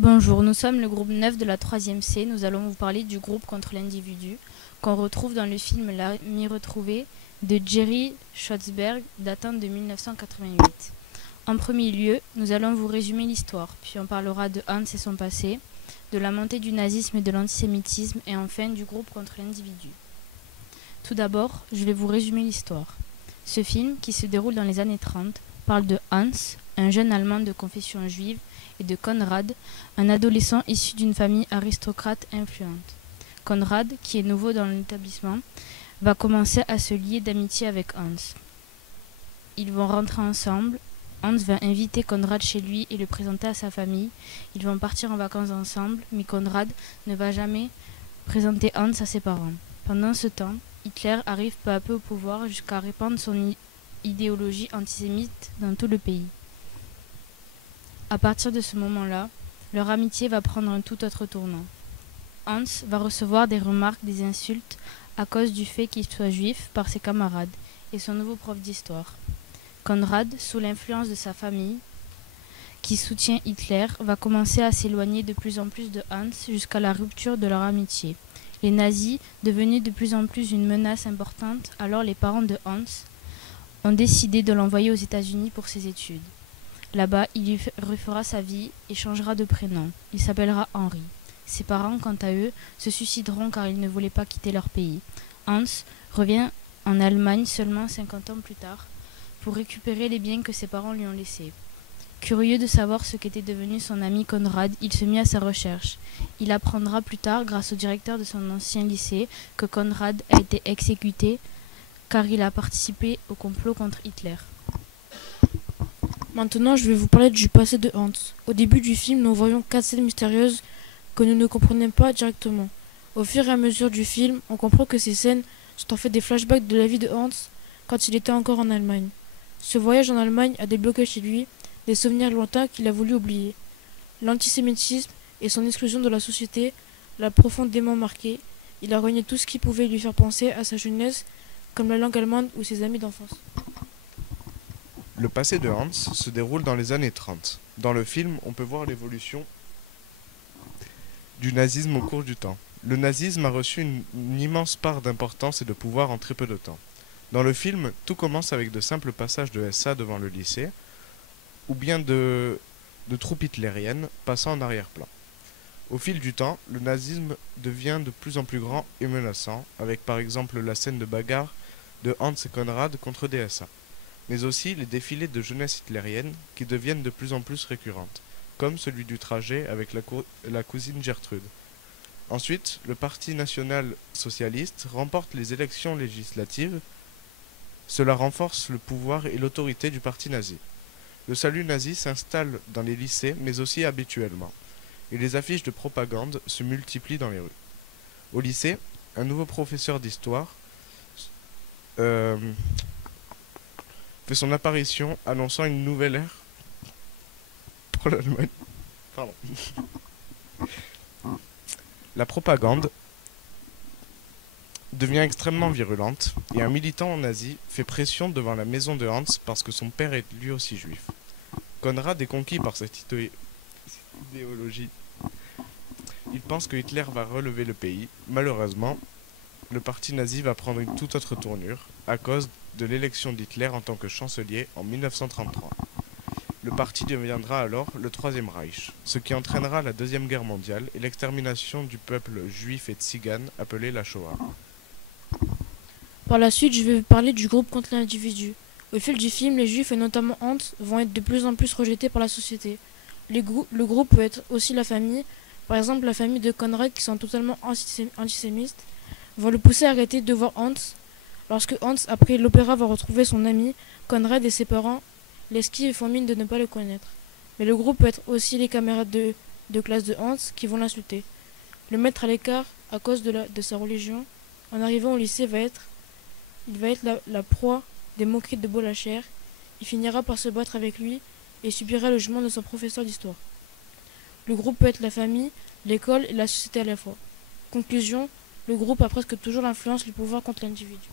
Bonjour, nous sommes le groupe 9 de la 3e C. Nous allons vous parler du groupe contre l'individu qu'on retrouve dans le film L'ami retrouvé de Jerry Schwartzberg datant de 1988. En premier lieu, nous allons vous résumer l'histoire, puis on parlera de Hans et son passé, de la montée du nazisme et de l'antisémitisme et enfin du groupe contre l'individu. Tout d'abord, je vais vous résumer l'histoire. Ce film, qui se déroule dans les années 30, parle de Hans, un jeune Allemand de confession juive, et de Konrad, un adolescent issu d'une famille aristocrate influente. Konrad, qui est nouveau dans l'établissement, va commencer à se lier d'amitié avec Hans. Ils vont rentrer ensemble. Hans va inviter Konrad chez lui et le présenter à sa famille. Ils vont partir en vacances ensemble, mais Konrad ne va jamais présenter Hans à ses parents. Pendant ce temps, Hitler arrive peu à peu au pouvoir jusqu'à répandre son idéologie antisémite dans tout le pays. À partir de ce moment-là, leur amitié va prendre un tout autre tournant. Hans va recevoir des remarques, des insultes à cause du fait qu'il soit juif par ses camarades et son nouveau prof d'histoire. Konrad, sous l'influence de sa famille, qui soutient Hitler, va commencer à s'éloigner de plus en plus de Hans jusqu'à la rupture de leur amitié. Les nazis, devenus de plus en plus une menace importante, alors les parents de Hans ont décidé de l'envoyer aux États-Unis pour ses études. Là-bas, il y refera sa vie et changera de prénom. Il s'appellera Henri. Ses parents, quant à eux, se suicideront car ils ne voulaient pas quitter leur pays. Hans revient en Allemagne seulement 50 ans plus tard pour récupérer les biens que ses parents lui ont laissés. Curieux de savoir ce qu'était devenu son ami Konrad, il se mit à sa recherche. Il apprendra plus tard, grâce au directeur de son ancien lycée, que Konrad a été exécuté car il a participé au complot contre Hitler. Maintenant, je vais vous parler du passé de Hans. Au début du film, nous voyons 4 scènes mystérieuses que nous ne comprenons pas directement. Au fur et à mesure du film, on comprend que ces scènes sont en fait des flashbacks de la vie de Hans quand il était encore en Allemagne. Ce voyage en Allemagne a débloqué chez lui des souvenirs lointains qu'il a voulu oublier. L'antisémitisme et son exclusion de la société l'a profondément marqué. Il a renié tout ce qui pouvait lui faire penser à sa jeunesse, comme la langue allemande ou ses amis d'enfance. Le passé de Hans se déroule dans les années 30. Dans le film, on peut voir l'évolution du nazisme au cours du temps. Le nazisme a reçu une immense part d'importance et de pouvoir en très peu de temps. Dans le film, tout commence avec de simples passages de SA devant le lycée, ou bien de troupes hitlériennes passant en arrière-plan. Au fil du temps, le nazisme devient de plus en plus grand et menaçant, avec par exemple la scène de bagarre de Hans et Konrad contre des SA, mais aussi les défilés de jeunesse hitlérienne qui deviennent de plus en plus récurrentes, comme celui du trajet avec la cousine Gertrude. Ensuite, le Parti national-socialiste remporte les élections législatives. Cela renforce le pouvoir et l'autorité du parti nazi. Le salut nazi s'installe dans les lycées, mais aussi habituellement, et les affiches de propagande se multiplient dans les rues. Au lycée, un nouveau professeur d'histoire fait son apparition, annonçant une nouvelle ère pour l'Allemagne. Pardon. La propagande devient extrêmement virulente et un militant nazi fait pression devant la maison de Hans parce que son père est lui aussi juif. Konrad est conquis par cette idéologie. Il pense que Hitler va relever le pays. Malheureusement, le parti nazi va prendre une toute autre tournure à cause de l'élection d'Hitler en tant que chancelier en 1933. Le parti deviendra alors le Troisième Reich, ce qui entraînera la Deuxième Guerre mondiale et l'extermination du peuple juif et tzigane appelé la Shoah. Par la suite, je vais vous parler du groupe contre l'individu. Au fil du film, les juifs et notamment Hans vont être de plus en plus rejetés par la société. Le groupe peut être aussi la famille. Par exemple, la famille de Konrad, qui sont totalement antisémites, vont le pousser à arrêter de voir Hans. Lorsque Hans, après l'opéra, va retrouver son ami, Konrad et ses parents l'esquivent et font mine de ne pas le connaître. Mais le groupe peut être aussi les camarades de classe de Hans qui vont l'insulter. Le mettre à l'écart à cause de sa religion. En arrivant au lycée, il va être la proie des moqueries de Bolachère. Il finira par se battre avec lui et subira le jugement de son professeur d'histoire. Le groupe peut être la famille, l'école et la société à la fois. Conclusion, le groupe a presque toujours l'influence du pouvoir contre l'individu.